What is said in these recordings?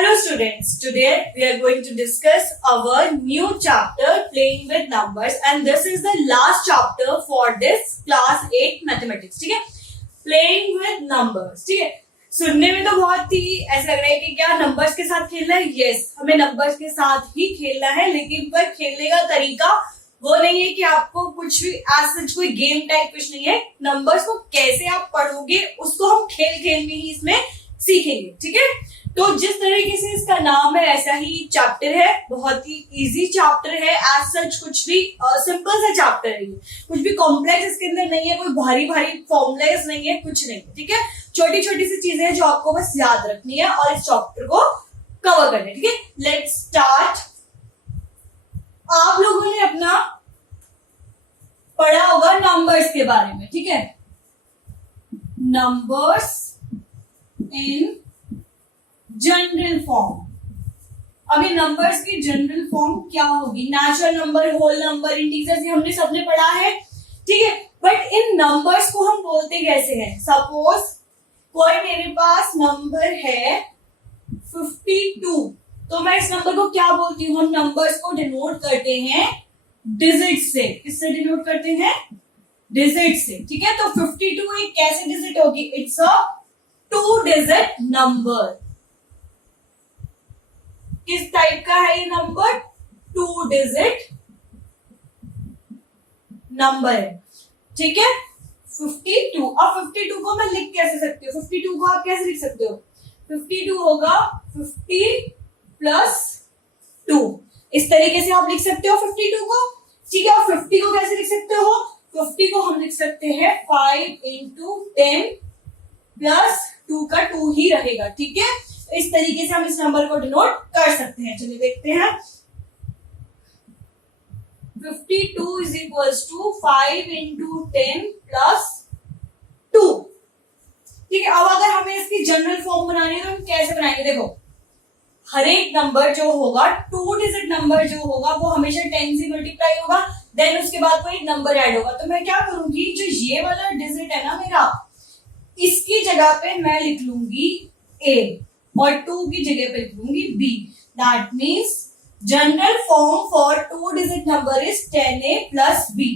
Hello students, today we are going to discuss our new chapter playing with numbers and this is the last chapter for this class 8 mathematics. ठीक है, playing with numbers. ठीक है, सुनने में तो बहुत ही ऐसा लग रहा है कि क्या नंबर्स के साथ खेलना है. यस, हमें नंबर्स के साथ ही खेलना है, लेकिन पर खेलने का तरीका वो नहीं है कि आपको कुछ भी आज कोई गेम टाइप कुछ नहीं है. नंबर्स को कैसे आप पढ़ोगे उसको हम खेल खेल में ही इसमें सीखेंगे. ठीक है, तो जिस तरीके से इसका नाम है ऐसा ही चैप्टर है, बहुत ही इजी चैप्टर है. एज सच कुछ भी सिंपल सा चैप्टर है, कुछ भी कॉम्प्लेक्स इसके अंदर नहीं है, कोई भारी भारी फॉर्मूलाज नहीं है, कुछ नहीं. ठीक है, छोटी छोटी सी चीजें हैं जो आपको बस याद रखनी है और इस चैप्टर को कवर करना है. ठीक है, लेट्स स्टार्ट. आप लोगों ने अपना पढ़ा होगा नंबर्स के बारे में. ठीक है, नंबर्स इन जनरल फॉर्म. अभी नंबर्स की जनरल फॉर्म क्या होगी? Natural number, whole number, integers, ये हमने सबने पढ़ा है. ठीक है, बट इन नंबर्स को हम बोलते कैसे हैं? सपोज कोई मेरे पास नंबर है 52, तो मैं इस नंबर को क्या बोलती हूँ? हम नंबर्स को डिनोट करते हैं डिजिट से. किससे डिनोट करते हैं? डिजिट से. ठीक है, तो 52 एक कैसे डिजिट होगी? It's a 2 digit number. किस टाइप का है ये नंबर? 2 डिजिट नंबर है. ठीक है, 52. अब 52 को मैं लिख कैसे सकती हूँ? 52 को आप कैसे लिख सकते हो? 52 होगा 50 प्लस 2. इस तरीके से आप लिख सकते हो 52 को. ठीक है, और 50 को कैसे लिख सकते हो? 50 को हम लिख सकते हैं 5 इंटू 10 प्लस 2 का 2 ही रहेगा. ठीक है, इस तरीके से हम इस नंबर को डिनोट कर सकते हैं. चलिए देखते हैं. 52 is equals to 5 into 10 plus 2. ठीक है, अब अगर हमें इसकी जनरल फॉर्म बनानी है तो हम कैसे बनाएंगे? देखो, हर एक नंबर जो होगा, 2 डिजिट नंबर जो होगा वो हमेशा 10 से मल्टीप्लाई होगा, देन उसके बाद कोई एक नंबर ऐड होगा. तो मैं क्या करूंगी, जो ये वाला डिजिट है ना मेरा, इसकी जगह पे मैं लिख लूंगी a और 2 की जगह पे लिख लूंगी b. That means general form for 2 digit number is 10a plus b.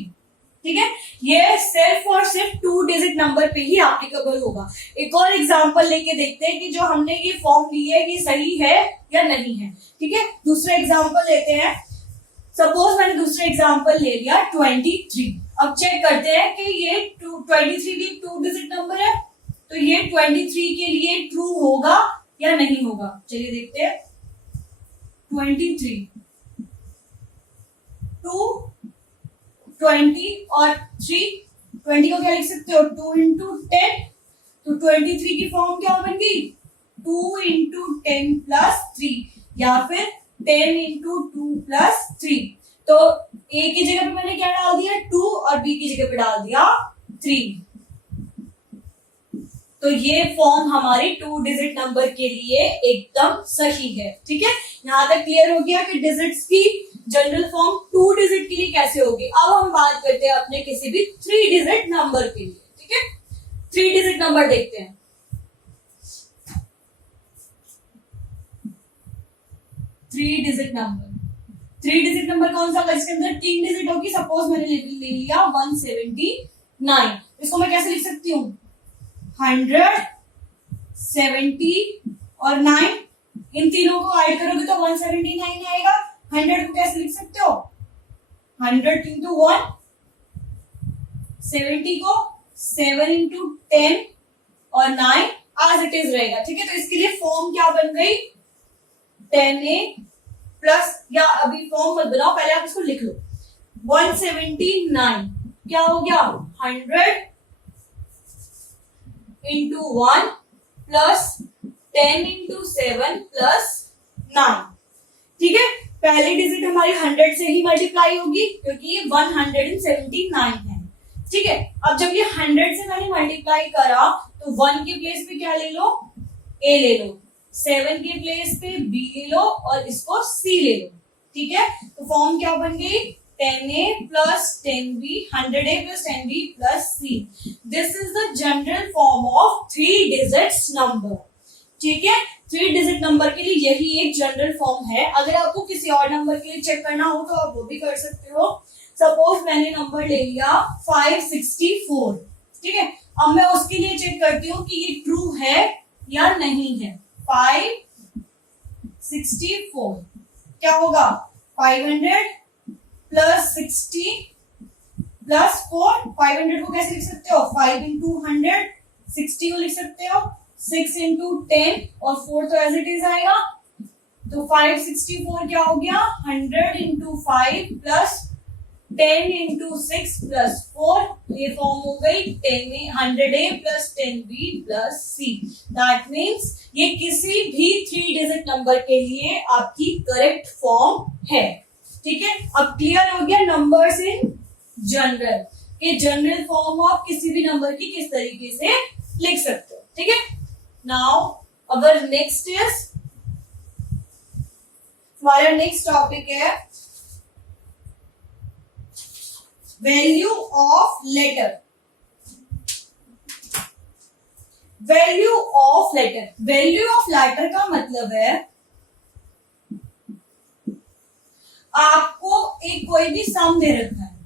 ठीक है, ये सिर्फ और सिर्फ 2 डिजिट नंबर पे ही एप्लीकेबल होगा. एक और एग्जांपल लेके देखते हैं कि जो हमने ये फॉर्म ली है ये सही है या नहीं है. ठीक है, दूसरा एग्जांपल लेते हैं. सपोज मैंने दूसरा एग्जांपल ले लिया 23. अब चेक करते हैं कि ये 23 भी 2 डिजिट नंबर है, तो ये 23 के लिए ट्रू होगा या नहीं होगा. चलिए देखते हैं. 23 2 20 और 3. 20 को क्या लिख सकते हो? 2 इंटू 10. तो 23 की फॉर्म क्या बन गई? 2 इंटू 10 प्लस 3 या फिर 10 इंटू 2 प्लस 3. तो ए की जगह पे मैंने क्या डाल दिया? 2 और बी की जगह पे डाल दिया 3. तो ये फॉर्म हमारी 2 डिजिट नंबर के लिए एकदम सही है. ठीक है, यहां तक क्लियर हो गया कि डिजिट्स की जनरल फॉर्म 2 डिजिट के लिए कैसे होगी. अब हम बात करते हैं अपने किसी भी 3 डिजिट नंबर के लिए. ठीक है, 3 डिजिट नंबर देखते हैं. थ्री डिजिट नंबर कौन सा होगा? इसके अंदर 3 डिजिट होगी. सपोज मैंने ले लिया 179. इसको मैं कैसे लिख सकती हूँ? 100, 70 और 9. इन तीनों को ऐड करोगे तो 179 आएगा. 100 को कैसे लिख सकते हो? 100 इंटू 1. 70 को 7 इंटू 10 और 9 एज इट इज रहेगा. ठीक है, तो इसके लिए फॉर्म क्या बन गई? 10a प्लस, या अभी फॉर्म मत बनाओ, पहले आप इसको लिख लो. 179 क्या हो गया? 100 इंटू 1 प्लस 10 इंटू 7 प्लस 9. ठीक है, पहली डिजिट हमारी 100 से ही मल्टीप्लाई होगी क्योंकि ये 179 है. ठीक है, अब जब ये 100 से मैंने मल्टीप्लाई करा तो 1 के प्लेस पे क्या ले लो? a ले लो. 7 के प्लेस पे b ले लो और इसको c ले लो. ठीक है, तो फॉर्म क्या बन गई? 10a plus 10b, 100a plus 10b plus c. This is the general form of 3 digits number. ठीक है, 3 डिजिट नंबर के लिए यही एक जनरल फॉर्म है। अगर आपको किसी और नंबर के लिए चेक करना हो तो आप वो भी कर सकते हो। सपोज मैंने नंबर ले लिया 564, ठीक है। अब मैं उसके लिए चेक करती हूँ कि ये ट्रू है या नहीं है। 564 क्या होगा, 500 प्लस 60 प्लस 4। 500 को कैसे लिख सकते हो, 5 इंटू 100, 60 को लिख सकते हो 6 इंटू 10 और 4 तो एज इट इज आएगा। तो 564 क्या हो गया, 100 इंटू 5 प्लस 10 इंटू 6 प्लस 4, ये फॉर्म हो गई 100A plus 10B plus C। That means ये किसी भी 3 डिजिट नंबर के लिए आपकी करेक्ट फॉर्म है। ठीक है, अब क्लियर हो गया नंबर्स इन जनरल के जनरल फॉर्म आप किसी भी नंबर की किस तरीके से लिख सकते हो। ठीक है, नाउ अवर नेक्स्ट इज, हमारा नेक्स्ट टॉपिक है value of letter. Value of letter, value of letter का मतलब है आपको एक कोई भी सम दे रखा है,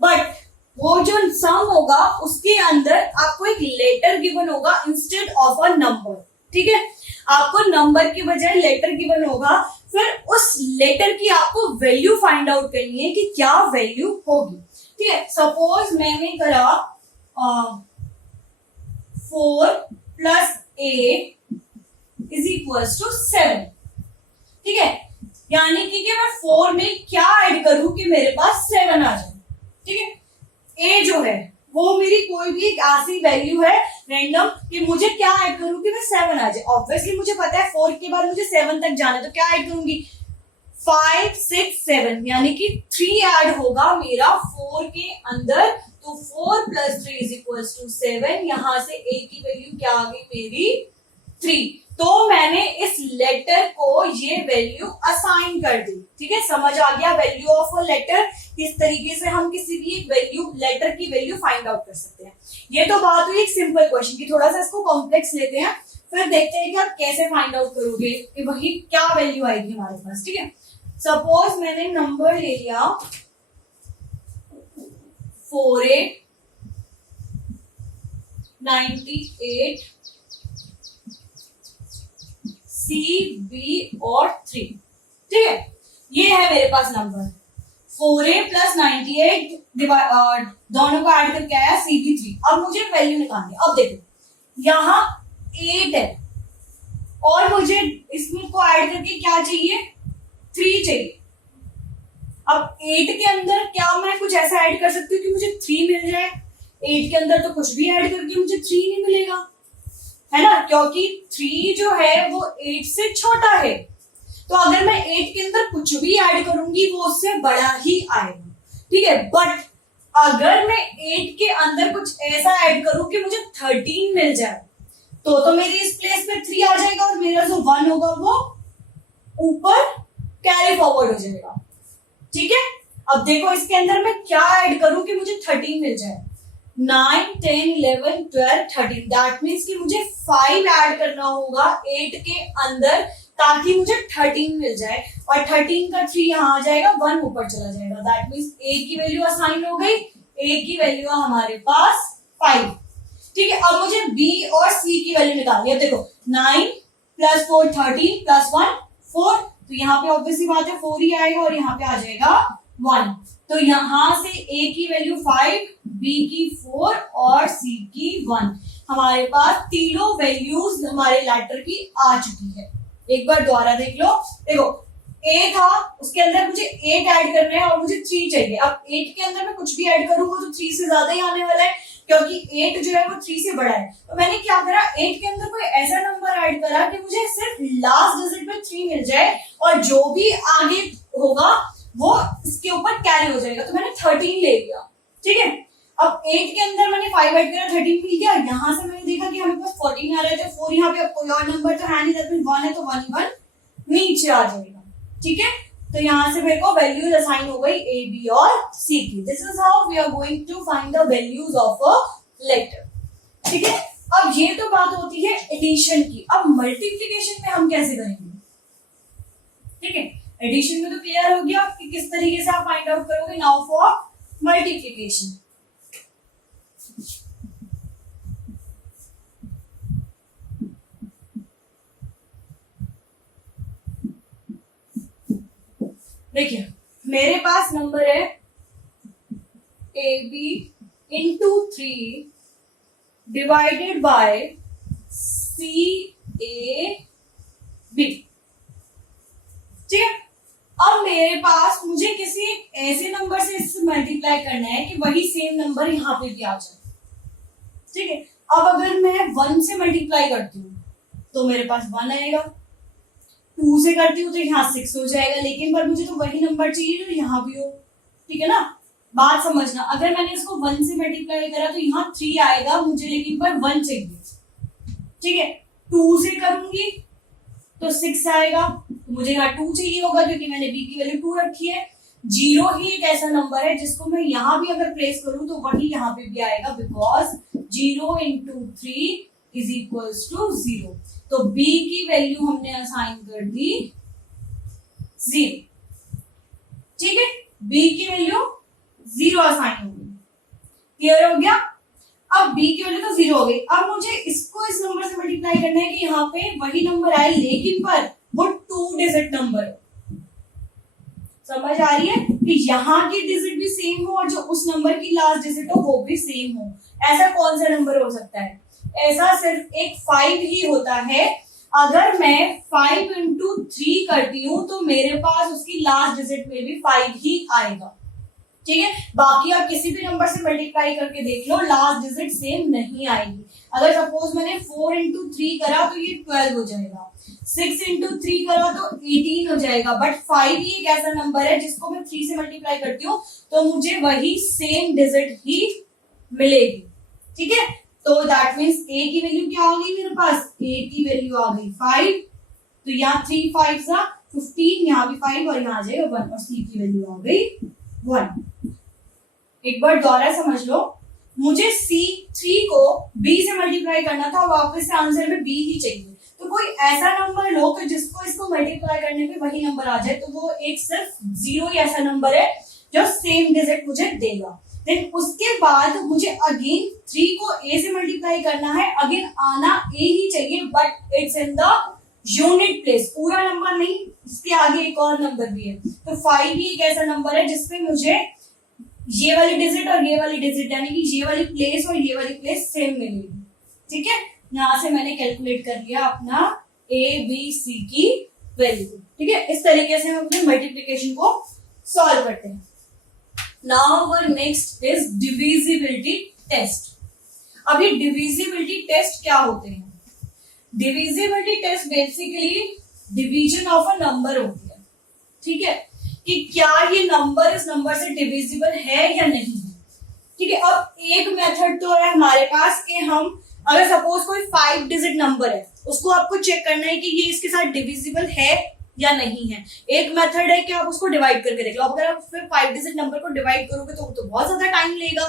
बट वो जो सम होगा उसके अंदर आपको एक लेटर गिवन होगा इंस्टेड ऑफ अ नंबर। ठीक है, आपको नंबर के बजाय लेटर गिवन होगा, फिर उस लेटर की आपको वैल्यू फाइंड आउट करनी है कि क्या वैल्यू होगी। ठीक है, सपोज मैंने करा 4 plus A is equal to 7। ठीक है, यानी कि मैं 4 में क्या ऐड करूं कि मेरे पास 7 आ जाए। ठीक है, ए जो है वो मेरी कोई भी एक ऐसी वैल्यू है रैंडम कि मुझे क्या ऐड करूं कि मैं 7 आ जाए। ऑब्वियसली मुझे पता है 4 के बाद मुझे 7 तक जाना है, तो क्या ऐड करूंगी 5 6 7, यानी कि 3 ऐड होगा मेरा 4 के अंदर। तो 4 प्लस 3 इज इक्वल टू 7। यहां से ए की वैल्यू क्या आ गई मेरी 3। तो मैंने इस लेटर को ये वैल्यू असाइन कर दी। ठीक है, समझ आ गया वैल्यू ऑफ अ लेटर, किस तरीके से हम किसी भी एक वैल्यू लेटर की वैल्यू फाइंड आउट कर सकते हैं। ये तो बात हुई एक सिंपल क्वेश्चन की, थोड़ा सा इसको कॉम्प्लेक्स लेते हैं, फिर देखते हैं कि आप कैसे फाइंड आउट करोगे कि वही क्या वैल्यू आएगी हमारे पास। ठीक है, सपोज मैंने नंबर ले लिया 48 98 C B और 3। ठीक है, ये है मेरे पास नंबर 4A प्लस 98 दोनों को ऐड करके आया CB3। अब मुझे वैल्यू निकालनी है। अब देखो यहाँ 8 है और मुझे इसमें को ऐड करके क्या चाहिए 3 चाहिए। अब 8 के अंदर क्या मैं कुछ ऐसा ऐड कर सकती हूँ कि मुझे 3 मिल जाए। 8 के अंदर तो कुछ भी ऐड करके मुझे 3 नहीं मिलेगा, है ना, क्योंकि 3 जो है वो 8 से छोटा है। तो अगर मैं 8 के अंदर कुछ भी ऐड करूंगी वो उससे बड़ा ही आएगा। ठीक है, बट अगर मैं 8 के अंदर कुछ ऐसा ऐड करूं कि मुझे 13 मिल जाए तो मेरे इस प्लेस पे 3 आ जाएगा और मेरा जो 1 होगा वो ऊपर कैरी फॉरवर्ड हो जाएगा। ठीक है, अब देखो इसके अंदर मैं क्या ऐड करूं कि मुझे 13 मिल जाए। 9 10 11 12 13, दैट मीन्स कि मुझे 5 ऐड करना होगा 8 के अंदर ताकि मुझे 13 मिल जाए, और 13 का 3 यहाँ आ जाएगा, 1 ऊपर चला जाएगा। दैट मीन्स ए की वैल्यू असाइन हो गई, ए की वैल्यू है हमारे पास 5। ठीक है, अब मुझे बी और सी की वैल्यू निकालनी है। देखो 9 प्लस 4 13 प्लस 1 4, तो यहाँ पे ऑब्वियसली बात है 4 ही आएगा और यहाँ पे आ जाएगा 1। तो यहां से ए की वैल्यू 5, बी की 4 और सी की 1। हमारे पास तीनों वैल्यूज हमारे लेटर की आ चुकी है। एक बार दोबारा देख लो। देखो ए था, उसके अंदर मुझे 8 ऐड करना है और मुझे 3 चाहिए। अब 8 के अंदर मैं कुछ भी ऐड करूंगा तो 3 से ज्यादा ही आने वाला है, क्योंकि 8 जो है वो 3 से बड़ा है। तो मैंने क्या करा, 8 के अंदर कोई ऐसा नंबर ऐड करा कि मुझे सिर्फ लास्ट डिजिट में 3 मिल जाए और जो भी आगे होगा वो इसके ऊपर कैरी हो जाएगा। तो मैंने 13 ले लिया। ठीक है, अब 8 के अंदर मैंने 5 ऐड करा, 13 मिल गया। यहां से मैंने देखा कि हमें पास 14 आ रहा है, तो 4 यहाँ पे अब कोई और नंबर तो है नहीं, दैट मींस 1 है तो 1 नीचे आ जाएगा। ठीक है, तो यहां से मेरे को वैल्यूज असाइन हो गई ए बी और सी की। This is how we are going to find the values of a letter. ठीक है, अब ये तो बात होती है एडिशन की, अब मल्टीप्लिकेशन में हम कैसे करेंगे? ठीक है, एडिशन में तो क्लियर हो गया कि किस तरीके से आप फाइंड आउट करोगे। Now for multiplication. देखिए मेरे पास नंबर है A B into 3 divided by C A B. ठीक है, अब मेरे पास मुझे किसी एक ऐसे नंबर से इससे मल्टीप्लाई करना है कि वही सेम नंबर यहाँ पे भी आ जाए। ठीक है, अब अगर मैं 1 से मल्टीप्लाई करती हूँ तो मेरे पास 1 आएगा, 2 से करती हूँ तो यहाँ 6 हो जाएगा, लेकिन पर मुझे तो वही नंबर चाहिए जो यहाँ भी हो। ठीक है ना, बात समझना, अगर मैंने इसको 1 से मल्टीप्लाई करा तो यहाँ 3 आएगा मुझे, लेकिन पर 1 चाहिए। ठीक है, 2 से करूंगी तो 6 आएगा, तो मुझे यहाँ 2 चाहिए होगा क्योंकि मैंने b की वैल्यू 2 रखी है। 0 ही एक ऐसा नंबर है जिसको मैं यहाँ भी अगर प्लेस करूं तो वही यहाँ पे भी आएगा, because 0 into 3 is equals to 0। तो b की वैल्यू हमने असाइन कर दी 0। ठीक है, b की वैल्यू 0 असाइन हो गई। क्लियर हो गया? अब b की वैल्यू तो 0 हो गई। अब मुझे इसको इस नंबर से मल्टीप्लाई करना है कि यहाँ पे वही नंबर आए, लेकिन पर वो 2 डिजिट नंबर। समझ आ रही है कि यहाँ की डिजिट भी सेम हो और जो उस नंबर की लास्ट डिजिट हो वो भी सेम हो। ऐसा कौन सा नंबर हो सकता है? ऐसा सिर्फ एक 5 ही होता है। अगर मैं 5 into 3 करती हूँ तो मेरे पास उसकी लास्ट डिजिट में भी 5 ही आएगा। ठीक है, बाकी आप किसी भी नंबर से मल्टीप्लाई करके देख लो, लास्ट डिजिट सेम नहीं आएगी। अगर सपोज मैंने 4 into 3 करा तो ये 12 हो जाएगा, 6 into 3 करा तो 18 हो जाएगा, बट 5 ही एक ऐसा नंबर है जिसको मैं 3 से मल्टीप्लाई करती हूँ तो मुझे वही सेम डिजिट ही मिलेगी। ठीक है, तो दैट मीन्स a की वैल्यू क्या आ गई मेरे पास? a की वैल्यू आ गई 5, तो यहाँ 3 5 15, यहाँ भी 5 और यहाँ आ जाएगा 1, और c की वैल्यू आ गई 1। एक बार दोबारा समझ लो, मुझे C3 को B से मल्टीप्लाई करना था, वापस से आंसर में B ही चाहिए। तो कोई ऐसा नंबर लो तो जिसको इसको मल्टीप्लाई करने पे वही नंबर आ जाए, तो वो एक सिर्फ 0 ही ऐसा नंबर है जो सेम डिजिट मुझे देगा। देन उसके बाद मुझे अगेन 3 को A से मल्टीप्लाई करना है, अगेन आना A ही चाहिए, but it's in the unit place, पूरा नंबर नहीं, इसके आगे एक और नंबर भी है। तो 5 ही एक ऐसा नंबर है जिसपे मुझे ये वाली डिजिट और ये वाली डिजिट, यानी कि ये वाली प्लेस और ये वाली प्लेस सेम मिलेगी। ठीक है, यहां से मैंने कैलकुलेट कर लिया अपना a b c की वैल्यू। ठीक है, इस तरीके से हम अपने मल्टीप्लिकेशन को सॉल्व करते हैं। Now our next is divisibility test. अब ये डिविजिबिलिटी टेस्ट क्या होते हैं? Divisibility test basically division of a number होती है। ठीक है, कि क्या ये नंबर इस नंबर से डिविजिबल है या नहीं है। ठीक है, अब एक मेथड तो है हमारे पास कि हम अगर सपोज कोई 5 डिजिट नंबर है, उसको आपको चेक करना है कि ये इसके साथ डिविजिबल है या नहीं है। एक मेथड है कि आप उसको डिवाइड करके देख लो। अगर आप फिर 5 डिजिट नंबर को डिवाइड करोगे तो बहुत ज्यादा टाइम लेगा,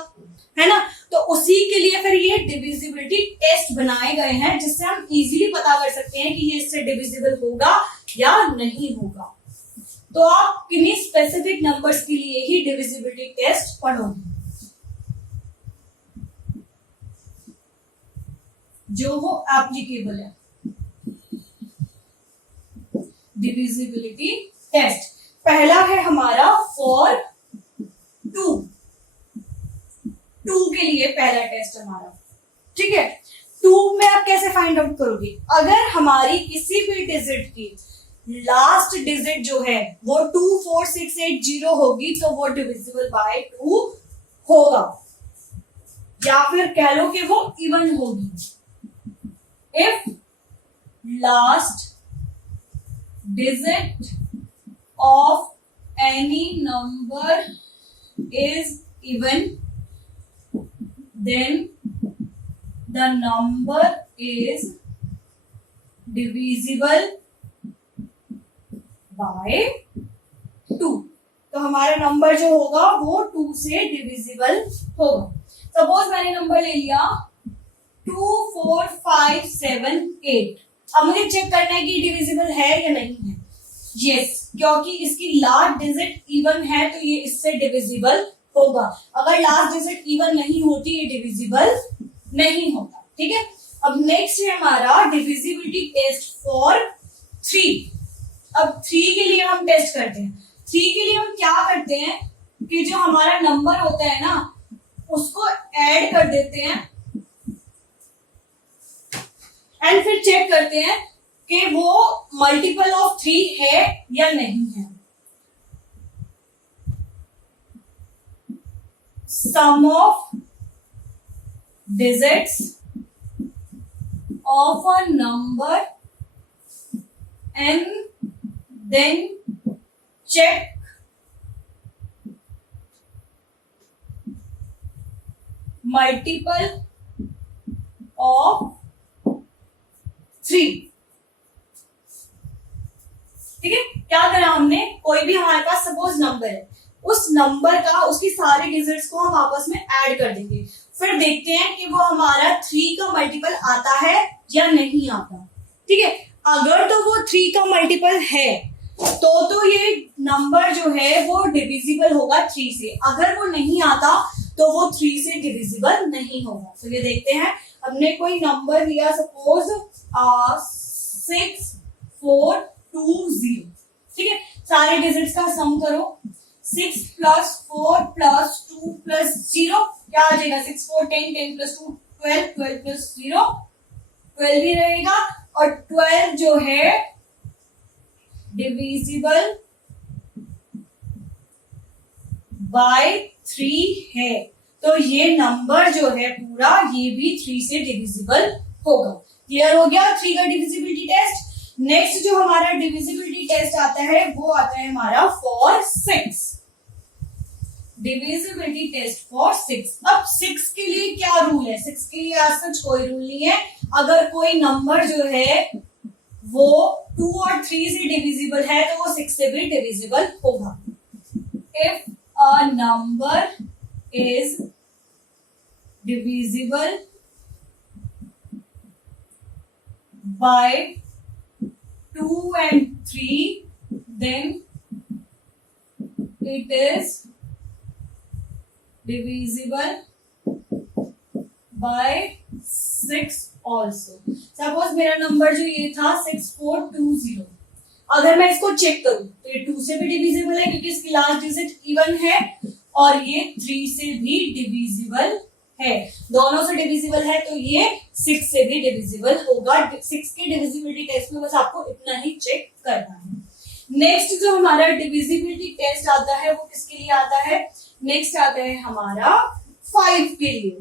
है ना। तो उसी के लिए फिर ये डिविजिबिलिटी टेस्ट बनाए गए हैं, जिससे हम इजीली पता कर सकते हैं कि ये इससे डिविजिबल होगा या नहीं होगा। तो आप किन्हीं स्पेसिफिक नंबर्स के लिए ही डिविजिबिलिटी टेस्ट पढ़ोगे, जो वो एप्लीकेबल है। डिविजिबिलिटी टेस्ट पहला है हमारा फॉर 2 के लिए पहला टेस्ट हमारा। ठीक है, 2 में आप कैसे फाइंड आउट करोगे? अगर हमारी किसी भी डिजिट की लास्ट डिजिट जो है वो 2 4 6 8 0 होगी तो वो डिविजिबल बाय 2 होगा, या फिर कह लो कि वो इवन होगी। If last digit of any number is even, then the number is divisible by 2। तो हमारा नंबर जो होगा वो 2 से डिविजिबल होगा। सपोज मैंने नंबर ले लिया 2 4 5 7 8। अब मुझे चेक करना है कि डिविजिबल है या नहीं है। यस, क्योंकि इसकी लास्ट डिजिट इवन है तो ये इससे डिविजिबल होगा। अगर लास्ट डिजिट इवन नहीं होती ये डिविजिबल नहीं होता। ठीक है, अब नेक्स्ट है हमारा डिविजिबिलिटी टेस्ट फॉर 3। अब 3 के लिए हम टेस्ट करते हैं। 3 के लिए हम क्या करते हैं कि जो हमारा नंबर होता है ना उसको ऐड कर देते हैं एंड फिर चेक करते हैं कि वो मल्टीपल ऑफ 3 है या नहीं है। Sum of digits of a number and then check multiple of 3। ठीक है, क्या करा हमने, कोई भी हमारे पास सपोज नंबर है, उस नंबर का उसकी सारी डिजिट्स को हम आपस में ऐड कर देंगे, फिर देखते हैं कि वो हमारा 3 का मल्टीपल आता है या नहीं आता। ठीक है, अगर तो वो 3 का मल्टीपल है तो ये नंबर जो है वो डिविजिबल होगा 3 से। अगर वो नहीं आता तो वो 3 से डिविजिबल नहीं होगा। तो ये देखते हैं, हमने कोई नंबर लिया सपोज 6 4 2 0। ठीक है, सारे डिजिट्स का सम करो। 6 + 4 + 2 + 0 क्या आ जाएगा, 6 4 10 10 + 2 12 12 + 0 12 ही रहेगा। और 12 जो है डिविजिबल बाय 3 है, तो ये नंबर जो है पूरा ये भी 3 से डिविजिबल होगा। क्लियर हो गया 3 का डिविजिबिलिटी टेस्ट। नेक्स्ट जो हमारा डिविजिबिलिटी टेस्ट आता है वो आता है हमारा फॉर 6। Divisibility test for 6। अब 6 के लिए क्या रूल है, 6 के लिए आज सच कोई रूल नहीं है। अगर कोई नंबर जो है वो 2 और 3 से डिविजिबल है तो वो 6 से भी डिविजिबल होगा। If a number is divisible by 2 and 3 then it is divisible by 6 also। Suppose मेरा नंबर जो ये था 6420, अगर मैं इसको चेक करूं तो ये 2 से भी डिविजिबल है क्योंकि इसकी लास्ट डिजिट इवन है, और ये 3 से भी डिविजिबल है। दोनों से डिविजिबल है तो ये 6 से भी डिविजिबल होगा। 6 के डिविजिबिलिटी टेस्ट में बस आपको इतना ही चेक करना है। नेक्स्ट जो हमारा डिविजिबिलिटी टेस्ट आता है वो किसके लिए आता है, नेक्स्ट आता है हमारा 5 के लिए।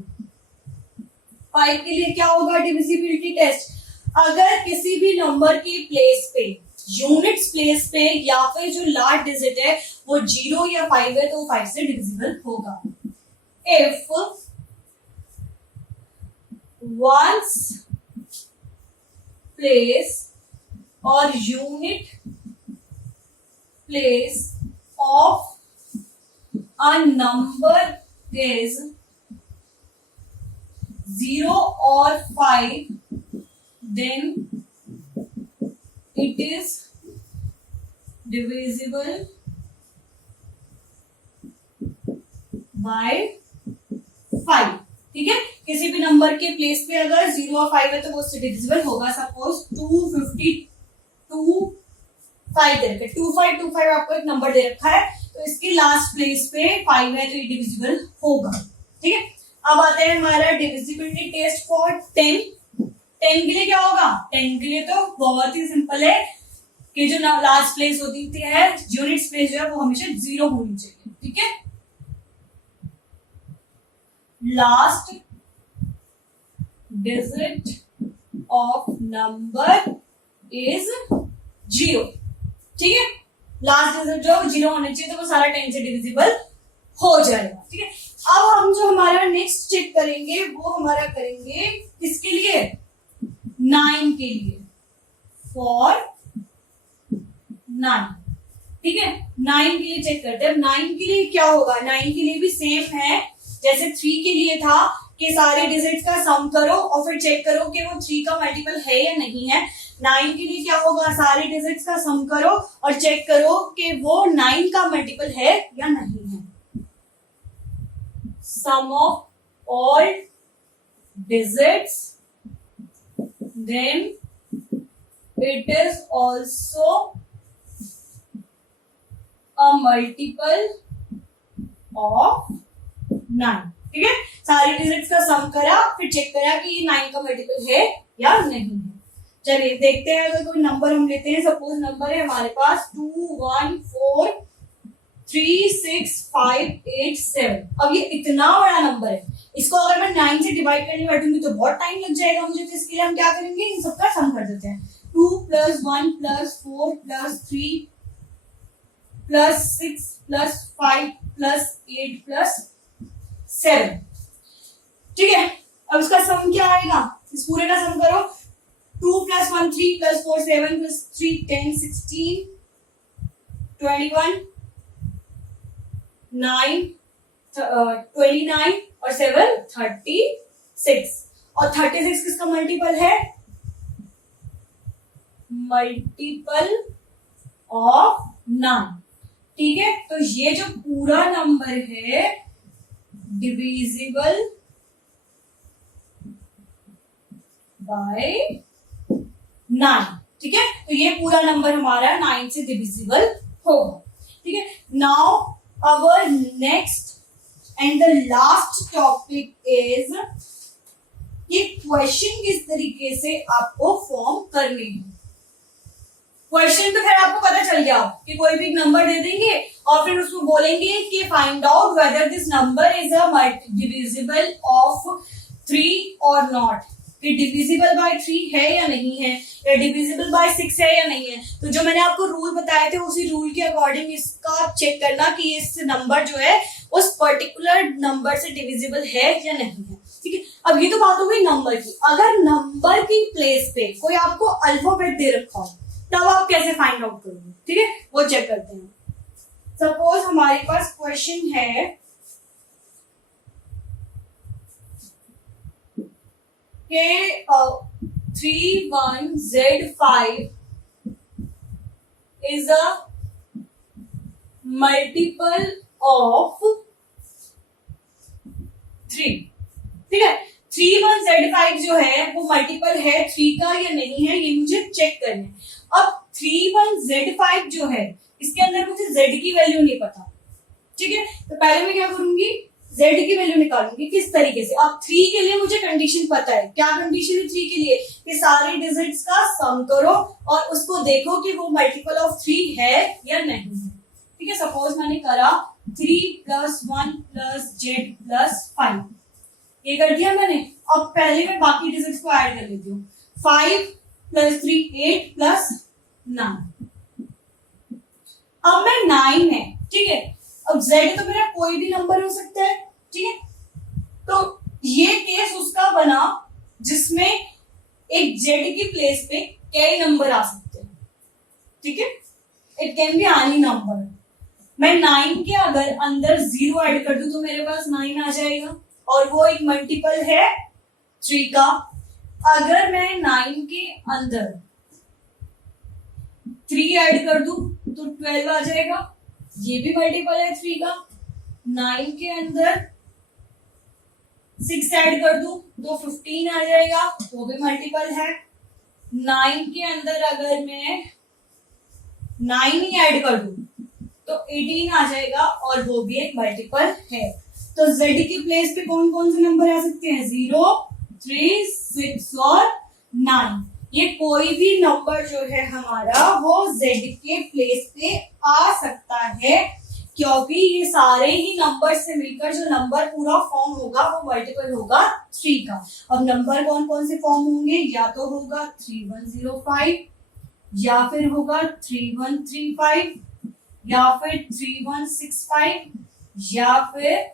5 के लिए क्या होगा डिविजिबिलिटी टेस्ट, अगर किसी भी नंबर के प्लेस पे, यूनिट्स प्लेस पे या फिर जो लास्ट डिजिट है वो 0 या 5 है तो वो 5 से डिविजिबल होगा। इफ वंस प्लेस और unit place of a number is 0 or 5 then it is divisible by 5। ठीक है, किसी भी नंबर के प्लेस पे अगर 0 और 5 है तो वो उससे डिविजिबल होगा। सपोज 252 5 दे रखा है, 2525 आपको एक नंबर दे रखा है तो इसके लास्ट प्लेस पे 5 है तो ये डिविजिबल होगा। ठीक है, अब आता है हमारा डिविजिबिलिटी टेस्ट फॉर 10। 10 के लिए क्या होगा, 10 के लिए तो बहुत ही सिंपल है कि जो लास्ट प्लेस होती है यूनिट्स प्लेस जो है वो हमेशा 0 होनी चाहिए। ठीक है, last digit of number is 0। ठीक है, लास्ट डिजिट जो 0 होने चाहिए तो वो सारा 10 से डिविजिबल हो जाएगा। ठीक है, अब हम जो हमारा नेक्स्ट चेक करेंगे वो हमारा करेंगे किसके लिए, 9 के लिए, फॉर 9। ठीक है, 9 के लिए चेक करते हैं। 9 के लिए क्या होगा, 9 के लिए भी सेम है जैसे 3 के लिए था कि सारे डिजिट्स का सम करो और फिर चेक करो कि वो 3 का मल्टीपल है या नहीं है। 9 के लिए क्या होगा, सारे डिजिट्स का सम करो और चेक करो कि वो 9 का मल्टीपल है या नहीं है। Sum of all digits then it is also a multiple of 9। ठीक है, सारी डिजिट्स का सम करा फिर चेक करा कि ये 9 का मल्टीपल है या नहीं है। चलिए देखते हैं, अगर कोई नंबर हम लेते हैं, सपोज नंबर है हमारे पास 2 1 4 3 6 5 8 7। अब ये इतना बड़ा नंबर है, इसको अगर मैं 9 से डिवाइड करने बैठूंगी तो बहुत टाइम लग जाएगा मुझे, तो इसके लिए हम क्या करेंगे, इन सबका सम कर देते हैं। 2 + 1 + 4 + 3 + 6 + 5 + 8 + 7। ठीक है, अब इसका सम क्या आएगा, इस पूरे का सम करो। 2 + 1 3 + 4 7 + 3 10 16 21 9 29 और 7 36। और 36 किसका मल्टीपल है, मल्टीपल ऑफ 9। ठीक है, तो ये जो पूरा नंबर है डिविजिबल बाय 9। ठीक है, तो ये पूरा नंबर हमारा 9 से डिविजिबल होगा। ठीक है, now our next and the last topic is ये क्वेश्चन किस तरीके से आपको फॉर्म करने हैं। क्वेश्चन तो खैर आपको पता चल गया कि कोई भी नंबर दे देंगे और फिर उसको बोलेंगे कि find out whether this number is a divisible of 3 और नॉट, कि डिविजिबल बाय 3 है या नहीं है, या डिविजिबल बाय 6 है या नहीं है। तो जो मैंने आपको रूल बताए थे उसी रूल के अकॉर्डिंग इसका चेक करना कि इस नंबर जो है उस पर्टिकुलर नंबर से डिविजिबल है या नहीं है। ठीक है, अब ये तो बात हो गई नंबर की। अगर नंबर की प्लेस पे कोई आपको अल्फाबेट दे रखा हो तब आप कैसे फाइंड आउट करोगे। ठीक है, वो चेक करते हैं। सपोज हमारे पास क्वेश्चन है कि 31Z5 is a multiple of 3। ठीक है, 31Z5 जो है वो मल्टीपल है 3 का या नहीं है, ये मुझे चेक करना है। अब 31Z5 जो है इसके अंदर मुझे Z की वैल्यू नहीं पता। ठीक है, तो पहले मैं क्या करूंगी, Z की वैल्यू निकालूंगी। किस तरीके से, अब 3 के लिए मुझे कंडीशन पता है। क्या कंडीशन है 3 के लिए, कि सारे डिजिट्स का सम करो और उसको देखो कि वो मल्टीपल ऑफ 3 है या नहीं है। ठीक है, सपोज मैंने करा 3 + 1 + Z + 5, ये कर दिया मैंने। अब पहले मैं बाकी डिजिट्स को ऐड कर लेती हूँ। 5 + 3 8 + 9। अब मैं 9 है। ठीक है, अब Z तो मेरा कोई भी नंबर हो सकता है। ठीक है, तो ये केस उसका बना जिसमें एक Z की प्लेस पे कई नंबर आ सकते हैं। ठीक है, it can be any number. मैं 9 के अगर अंदर 0 ऐड कर दूं तो मेरे पास 9 आ जाएगा और वो एक मल्टीपल है 3 का। अगर मैं 9 के अंदर 3 ऐड कर दूं तो 12 आ जाएगा, ये भी मल्टीपल है 3 का। 9 के अंदर 6 ऐड कर दूं तो 15 आ जाएगा, वो भी मल्टीपल है। 9 के अंदर अगर मैं 9 ही ऐड कर दूं तो 18 आ जाएगा और वो भी एक मल्टीपल है। तो Z की प्लेस पे कौन कौन से नंबर आ सकते हैं, 0 3 6 और 9। ये कोई भी नंबर जो है हमारा वो Z के प्लेस पे आ सकता है, क्योंकि ये सारे ही नंबर से मिलकर जो नंबर पूरा फॉर्म होगा वो मल्टीपल होगा 3 का। अब नंबर कौन कौन से फॉर्म होंगे, या तो होगा 3105, या फिर होगा 3135, या फिर 3165, या फिर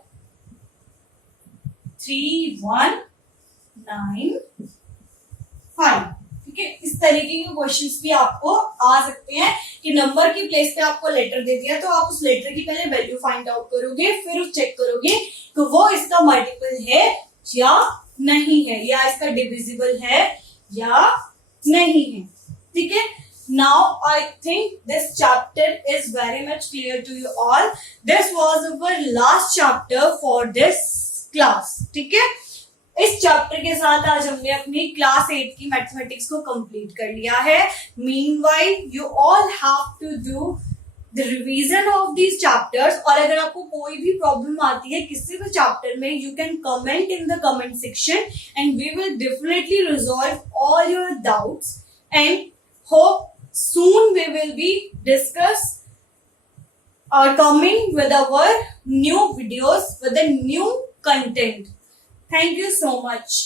3195। ठीक है, इस तरीके के क्वेश्चंस भी आपको आ सकते हैं कि नंबर की प्लेस पे आपको लेटर दे दिया तो आप उस लेटर की पहले वैल्यू फाइंड आउट करोगे, फिर उस चेक करोगे तो वो इसका मल्टीपल है या नहीं है, या इसका डिविजिबल है या नहीं है। ठीक है, now I think this chapter is very much clear to you all. This was our last chapter for this class. ठीक है, इस चैप्टर के साथ आज हमने अपनी क्लास 8 की मैथमेटिक्स को कंप्लीट कर लिया है। Meanwhile you all have to do the revision of these chapters, और अगर आपको कोई भी प्रॉब्लम आती है किसी भी चैप्टर में, you can comment in the comment section and we will definitely resolve all your doubts and hope soon we will be discuss coming with our new videos with a new content. Thank you so much.